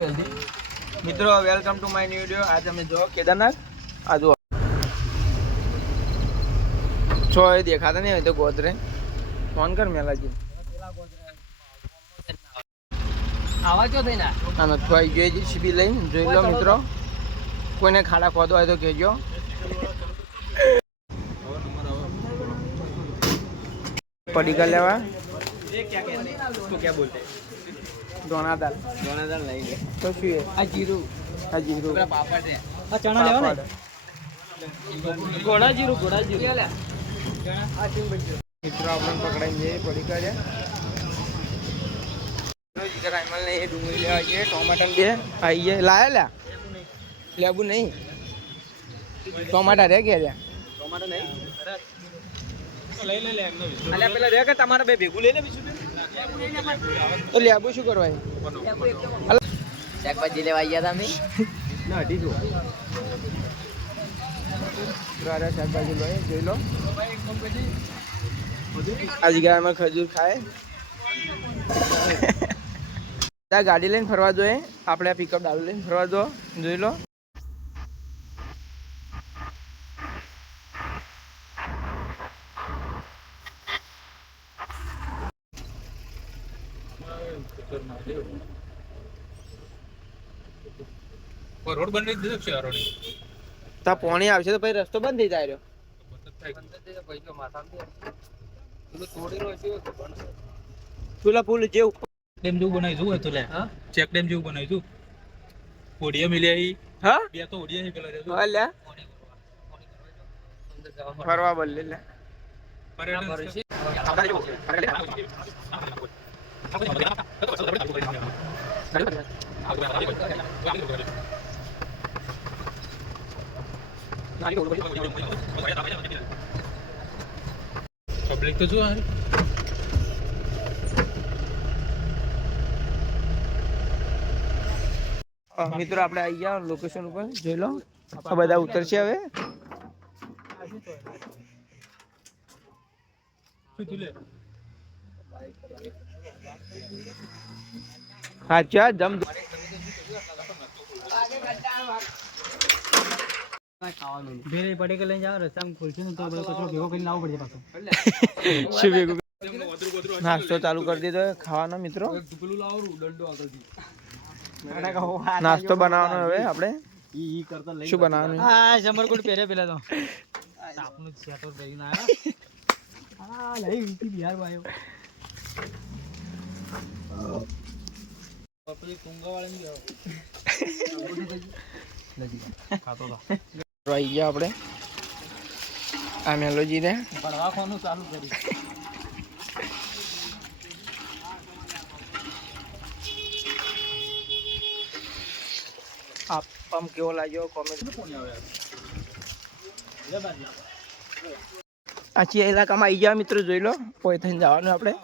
મિત્રો welcome to my new video. आज અમે જો કેદારનાથ આ જો છો એ દેખાતા નહીં હોય તો ગોદરે ફોન કર મેલાજી આવા જો થઈને આનો થોઈ ગયો જીસીબી લઈને જોઈ લો મિત્રો। કોઈને ખાડા ખોદો હોય તો કહેજો। પડીકા લેવા ये क्या कहते हैं इसको क्या बोलते हैं? दोना दाल नहीं ले तो શું है આ જીરું પેલા પાપડ છે આ ચણા લેવા ને ગોડા જીરું લે આ ટીમ બચ્ચો મિત્રો આપણે પકડાઈને પડી કાઢ્યા જીગર આઈમલ ને એ ડુંગળી લેવા છે ટોમેટો બે આવી જાય લાયા લ્યા લેબુ નહીં ટોમેટા રે ગયા ટોમેટો નહીં લઈ લે એમનો અલ્યા પેલા રે કે તમારે બે ભેગું લઈ લે બીજું તો લેબુ શું કરવા શાકભાજી લેવા આવ્યા હતા અમે ના 250 દ્વારા શાકભાજી લો જોઈ લો આ જગ્યામાં ખજૂર ખાય ગાડી લઈને ફરવા જોઈએ આપણે પિકઅપ ડાલુ લઈને ફરવા દો જોઈ લો રોડ બની દીધો છે રોડ તા પાણી આવશે તો પછી રસ્તો બંધ થઈ જાય રહ્યો પેલા પુલ જેવું ડેમ જેવું બનાવી જોવું તો લે ચેક ડેમ જેવું બનાવી છું ઓડિયા મિલ્યા હા બે તો ઓડિયા હી પેલા હા લે ફરવા બોલ લે પબ્લિક તો જો મિત્રો આપણે આવી ગયા લોકેશન ઉપર જોઈ લો આ બધા ઉતરશે હવે અચ્છા જમ ભેરે પડે કે લઈને જાવ રસ્તામાં ખોલશે ને તો બધો કચરો ભેગો કરીને લાવવો પડશે પાછો શું ભેગું નાસ્તો ચાલુ કરી દીધો ખાવાનો મિત્રો નાસ્તો બનાવવાનો હવે આપણે શું બનાવવાનું હા સમરકોટ પહેરે પેલા તો આપનું સેટો પહેરીને આવ્યા હા લઈ વીટી બિહાર માં આવ્યો પછી કુંગા વાળાની ખાતો આવી ગયા આપણે આ મેલોજી ને ભણવા ખાવાનું ચાલુ કરી આપ પમ કેવો લાગ્યો કોમેન્ટ આછી ઇલાકામાં આવી ગયા મિત્રો જોઈ લો કોઈ થઈને જવાનું આપણે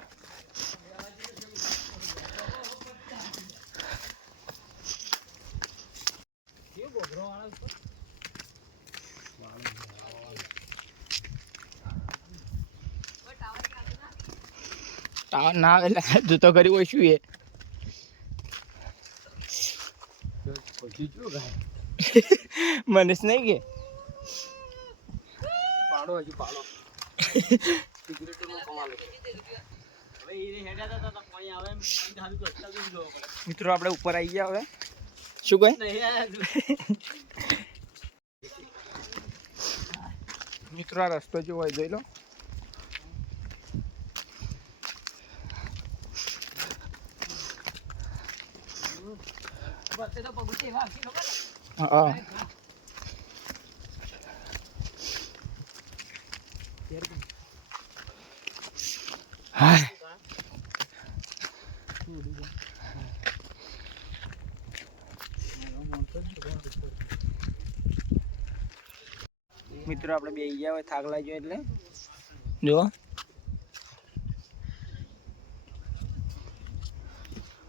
ના એટલે જૂતો કરી હોય શું એ મનીષ નહીં કે પાડો હજુ પાડો મિત્રો આપણે ઉપર આવી ગયા હવે શું કહે મિત્રો આ રસ્તો જો હોય જોઈ લો હા મિત્રો આપણે બે ગયા હોય થાક લાગ્યો એટલે જો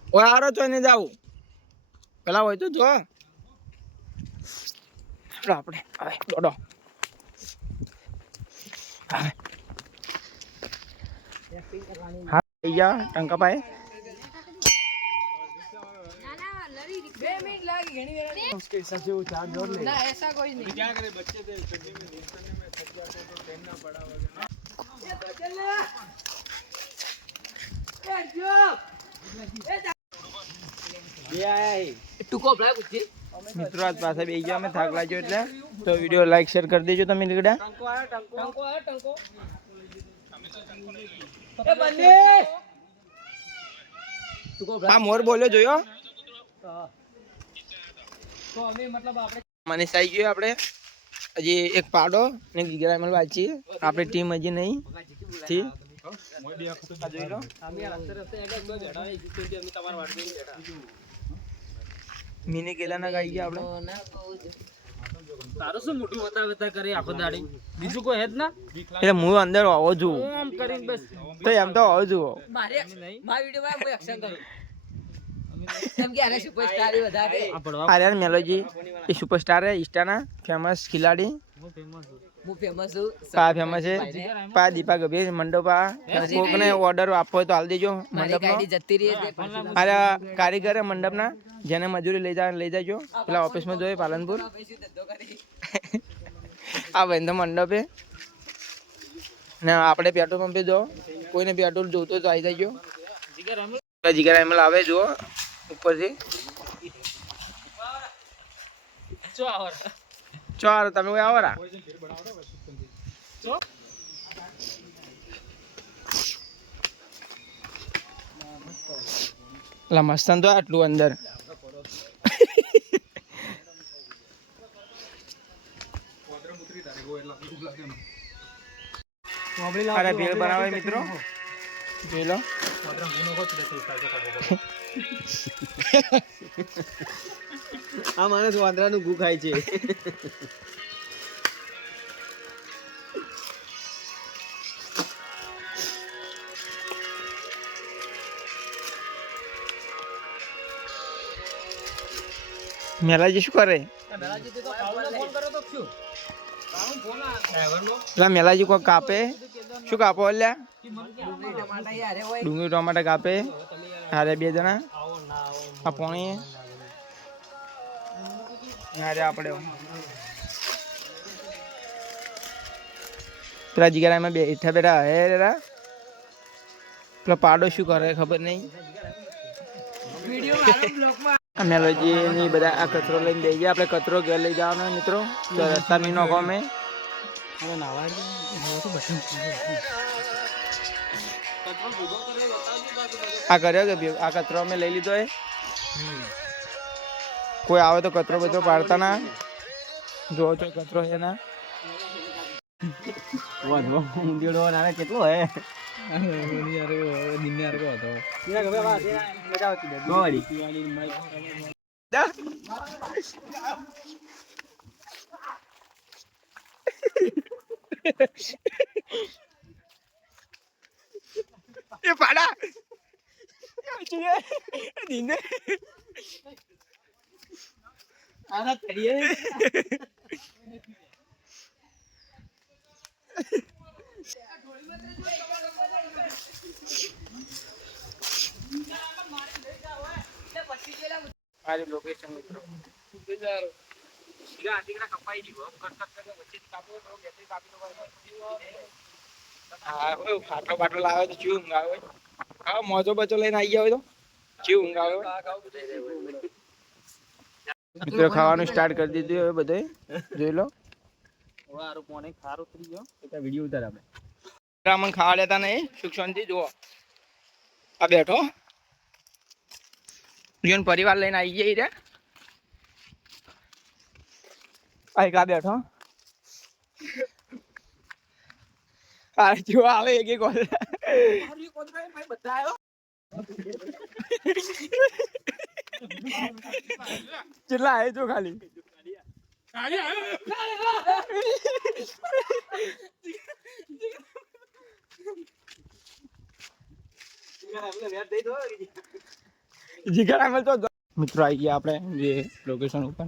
ઓય આરો તો ને જાવ પેલા હોય તો જો આપણે હવે દોડો હા ગયા ટંકા પાએ 2 मिनट लगी घनी देर उसके हिसाब से वो चार्ज और ले ना ऐसा कोई नहीं क्या करे बच्चे थे ठंडी में थक जाते तो पहनना पड़ा वगैरह। टुको अपना कुछ મિત્રો આજ પાછા બેસી ગયા અમે થાક લાગ્યો એટલે તો વિડીયો લાઈક શેર કરી દેજો તમે નીકળ્યા टंको आया टंको આ મોર બોલ્યો જોયો तो हमें मतलब आपने મનીષ આવી ગયો આપણે હજી એક પાડો ને ગીગરામલ વાંચી આપણી ટીમ હજી નહીં થી આ જોઈ લો हमें अंदर से एक बैठा है क्योंकि हम તમાર વાટ में बैठा મિની કેલાના ગાઈ ગયા આપણે તારો શું મોટું વતા કરે આખો દાડી બીજું કોઈ હે જ ના એટલે હું અંદર આવો છું આમ કરીને બસ તો એમ તો આવો છું મારે મારા વિડિયોમાં હું એક્શન કરું કેમ કે આને સુપરસ્ટાર વધારે આર્યન મેલોજી એ સુપરસ્ટાર હે ઇન્સ્ટાના ફેમસ ખિલાડી હું ફેમસ છું પા ફેમસ છે પા દીપા ગભીર મંડપા કોકને ઓર્ડર આપવો હોય તો હાલ દેજો મારી મંડપનો ગાડી જતી રહી છે અરે કારીગર હે મંડપના જેને મજૂરી લઈ જાજો પેલા ઓફિસમાં જોઈએ પાલનપુર આ બંધ મંડપ હે ને આપણે પેટ્રોલ પંપે જો કોઈને પેટ્રોલ જોતો તો આવી જાજો જીગર એમએલ આવે જો ઉપરથી ચાર તમે કોઈ આવો રા લા મસ્તાન તો આટલું અંદર અરે ભેળ બનાવે મિત્રો જોઈ લો આ માણસ વાંદરાનું ગુ ખાય છે મેલાજી શું કરે પેલા મેલાજી કોઈ કાપે શું કાપો અલ્યા ડુંગળી ટમાટા કાપે હારે બે જણા આ પોણી હારે આપણે પેલા જીગરામાં બેઠા બેઠા હે રા પેલો પાડો શું કરે ખબર નહીં મેલોજી ની બધા આ કચરો લઈને બેસી ગયા આપણે કચરો ઘેર લઈ જવાનો મિત્રો તો રસ્તા મીનો ગમે આ કર્યો કે આ કચરો અમે લઈ લીધો એ કોઈ આવે તો કચરો બચરો પાડતા ના જો છો કચરો છે ના કેટલો હે એ પાડા દીને આના તરીએ આરે લોકેશન મિત્રો સીધા આટીકડા કપાઈ ગયો કટકટ વચ્ચે કાપો તો બેટરી કાપી દો હા ઓય ફાટો બાટો લાવે તો ચી ઊંઘ આવે હા મોજો બચો લઈને આવી ગયા હોય તો ચી ઊંઘ આવે મિત્રો ખાવાનું સ્ટાર્ટ કરી દીધું હવે બધે જોઈ લો વારો પોણે ખારો થઈ ગયો એટલે વિડિયો ઉતાર આપણે રામન ખાવા લેતા નહીં સુખ શાંતિ જુઓ આ બેઠો જીવન પરિવાર લઈને આવી જઈ રે આ કા બેઠો આ જો આવે એક એક કોલ બધા આવ્યો કેટલા આવે જો ખાલી મિત્રો આવી ગયા આપણે જે લોકેશન ઉપર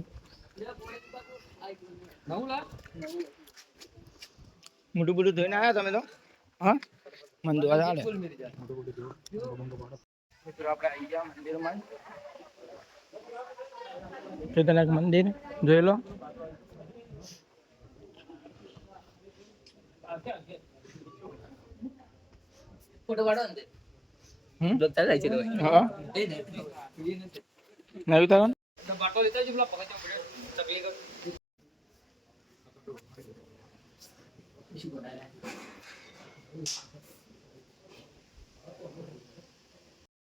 મોટું બધું ધોઈને આવ્યા તમે તો હા મને દોવા ચાલે મિત્રો આપણે આવી ગયા મંદિરમાં કેદારનાથ મંદિર જોઈ લો. ફોટો પાડો ને હમ? દોસ્તા જાય છે તો હા એ ને નવી તારણ બાટો લેતા જ પેલા પકડ તકલીફ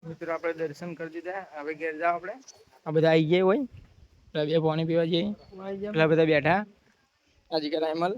મિત્રો આપણે દર્શન કરી દીધા. હવે ઘેર જાવ આપણે. આ બધા આવી ગયા હોય પેલા બે પાણી પીવા જઈએ પેલા બધા બેઠા. આજે કે રાયમલ